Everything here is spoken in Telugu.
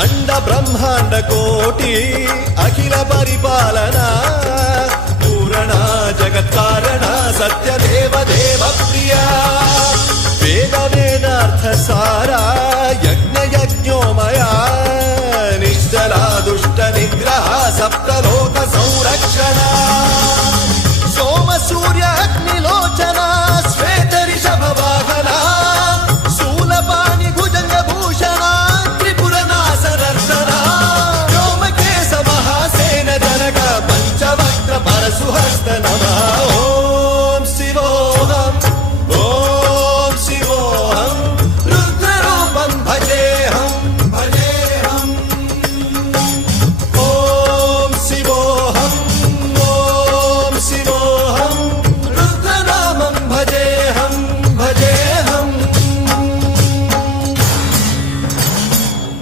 అండ బ్రహ్మాండ కోటి అఖిల పరిపాలన పూరణ జగత్కారణ సత్యదేవ దేవ ప్రియ వేద వేదార్థ సార యజ్ఞ యజ్ఞోమయ